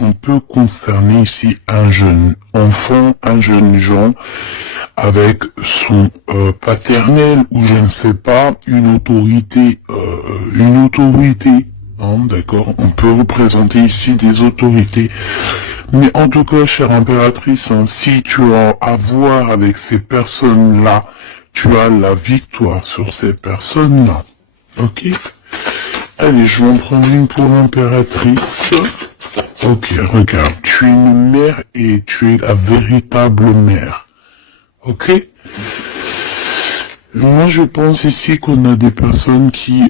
on peut concerner ici un jeune enfant, un jeune gens, avec son paternel ou je ne sais pas, une autorité, hein, d'accord, on peut représenter ici des autorités. Mais en tout cas, chère impératrice, hein, si tu as à voir avec ces personnes-là, tu as la victoire sur ces personnes-là. Ok? Allez, je vais en prendre une pour l'impératrice. Ok, regarde, tu es une mère et tu es la véritable mère. Ok? Moi, je pense ici qu'on a des personnes qui,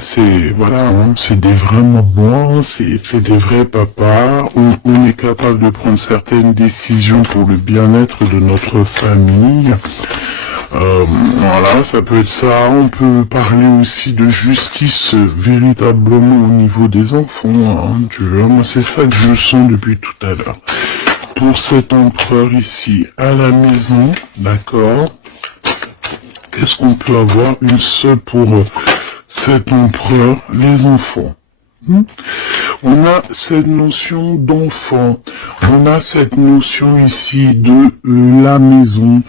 c'est des vrais mamans, c'est des vrais papas, on est capable de prendre certaines décisions pour le bien-être de notre famille. Voilà, ça peut être ça. On peut parler aussi de justice véritablement au niveau des enfants. Hein, tu vois, moi c'est ça que je sens depuis tout à l'heure. Pour cet empereur ici à la maison, d'accord. Qu'est-ce qu'on peut avoir? Une seule pour cet empereur, les enfants. On a cette notion d'enfant. On a cette notion ici de la maison.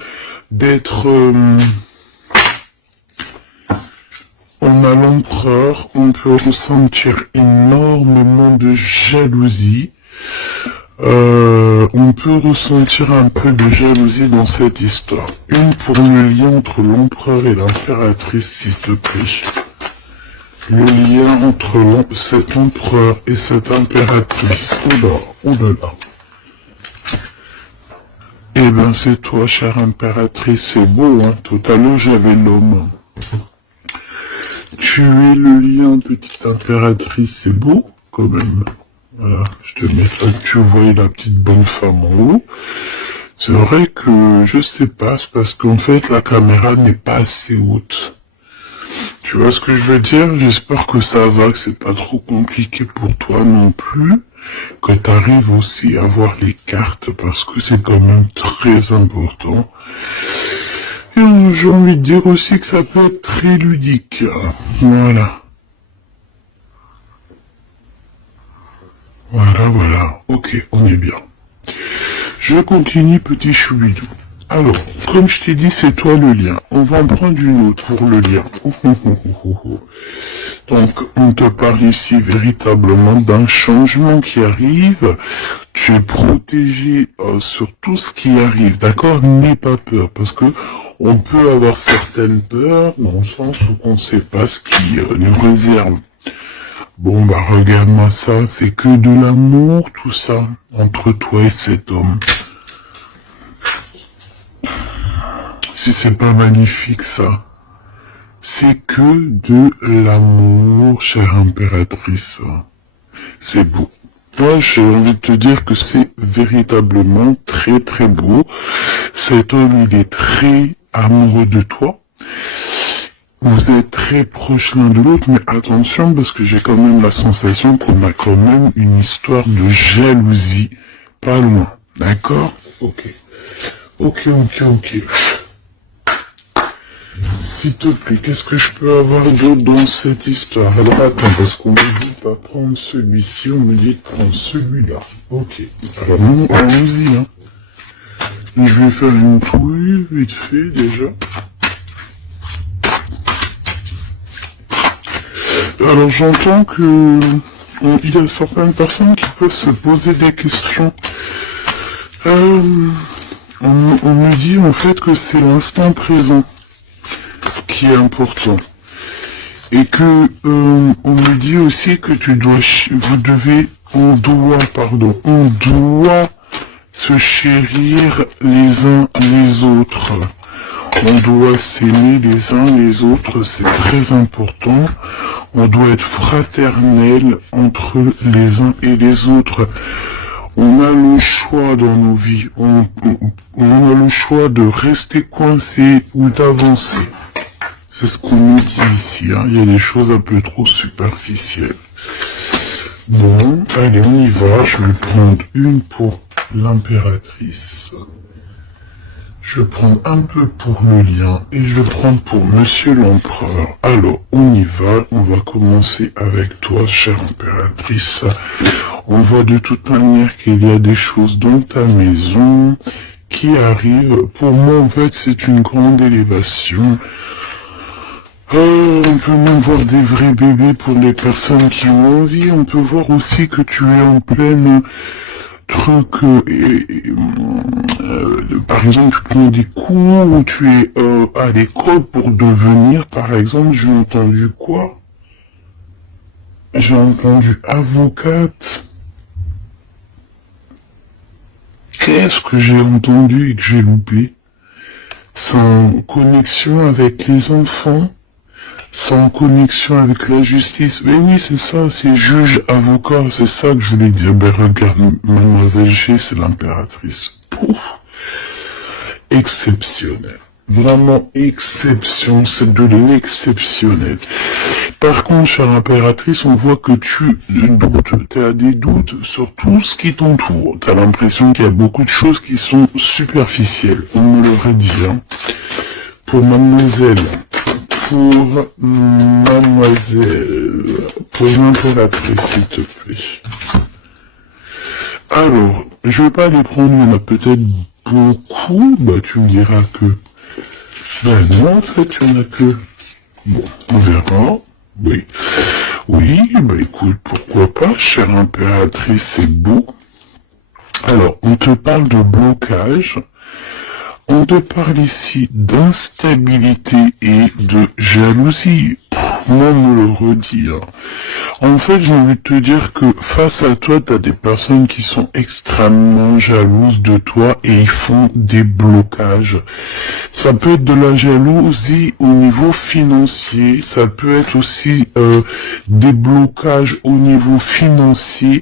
D'être... on a l'empereur, on peut ressentir énormément de jalousie. On peut ressentir un peu de jalousie dans cette histoire. Une pour le lien entre l'empereur et l'impératrice, s'il te plaît. Le lien entre cet empereur et cette impératrice. Oula. Eh ben, c'est toi, chère impératrice, c'est beau, hein. Tout à l'heure, j'avais l'homme. Tu es le lien, petite impératrice, c'est beau, quand même. Voilà, je te mets ça que tu vois la petite bonne femme en haut. C'est vrai que, je sais pas, c'est parce qu'en fait, la caméra n'est pas assez haute. Tu vois ce que je veux dire? J'espère que ça va, que c'est pas trop compliqué pour toi non plus. Que tu arrives aussi à voir les cartes, parce que c'est quand même très important. Et j'ai envie de dire aussi que ça peut être très ludique. Voilà. Voilà. Ok, on est bien. Je continue, petit choubidou. Alors, comme je t'ai dit, c'est toi le lien. On va en prendre une autre pour le lien. Donc, on te parle ici véritablement d'un changement qui arrive. Tu es protégé sur tout ce qui arrive, d'accord? N'aie pas peur, parce que on peut avoir certaines peurs, dans le sens où on ne sait pas ce qui nous réserve. Bon, bah regarde-moi ça, c'est que de l'amour, tout ça, entre toi et cet homme. Si c'est pas magnifique, ça. C'est que de l'amour, chère impératrice. C'est beau. Moi, j'ai envie de te dire que c'est véritablement très très beau. Cet homme, il est très amoureux de toi. Vous êtes très proches l'un de l'autre, mais attention, parce que j'ai quand même la sensation qu'on a quand même une histoire de jalousie pas loin. D'accord? Ok. S'il te plaît, qu'est-ce que je peux avoir d'autre dans cette histoire? Alors attends, parce qu'on me dit pas prendre celui-ci, on me dit de prendre celui-là. Ok. Alors non, allons-y, hein. Je vais faire une touille, vite fait, déjà. Alors j'entends que il y a certaines personnes qui peuvent se poser des questions. On me dit en fait que c'est l'instant présent qui est important. Et que on me dit aussi que on doit se chérir les uns les autres. On doit s'aimer les uns les autres, c'est très important. On doit être fraternel entre les uns et les autres. On a le choix dans nos vies. On a le choix de rester coincé ou d'avancer. C'est ce qu'on nous dit ici. Hein. Il y a des choses un peu trop superficielles. Bon, allez, on y va. Je vais prendre une pour l'impératrice. Je prends un peu pour le lien et je prends pour Monsieur l'Empereur. Alors, on y va. On va commencer avec toi, chère impératrice. On voit de toute manière qu'il y a des choses dans ta maison qui arrivent. Pour moi, en fait, c'est une grande élévation. On peut même voir des vrais bébés pour les personnes qui ont envie. On peut voir aussi que tu es en pleine truc, par exemple, tu prends des cours ou tu es à l'école pour devenir, par exemple, j'ai entendu quoi? J'ai entendu avocate. Qu'est-ce que j'ai entendu et que j'ai loupé? C'est en connexion avec les enfants? C'est en connexion avec la justice? Mais oui, c'est ça, c'est juge, avocat, c'est ça que je voulais dire. Ben regarde, mademoiselle G, c'est l'impératrice. Pouf. Exceptionnel. Vraiment exception, c'est de l'exceptionnel. Par contre, chère impératrice, on voit que tu doutes, tu as des doutes sur tout ce qui t'entoure. Tu as l'impression qu'il y a beaucoup de choses qui sont superficielles. On me l'aurait dit, hein. Pour mademoiselle, pour l'impératrice, s'il te plaît. Alors, je vais pas les prendre, il y en a peut-être beaucoup, bah tu me diras que... Ben non, en fait, il y en a que... Bon, on verra. Oui. Oui, bah écoute, pourquoi pas, chère impératrice, c'est beau. Alors, on te parle de blocage. On te parle ici d'instabilité et de jalousie. Moi, me le redire. En fait, j'ai envie de te dire que face à toi, tu as des personnes qui sont extrêmement jalouses de toi et ils font des blocages. Ça peut être de la jalousie au niveau financier, ça peut être aussi des blocages au niveau financier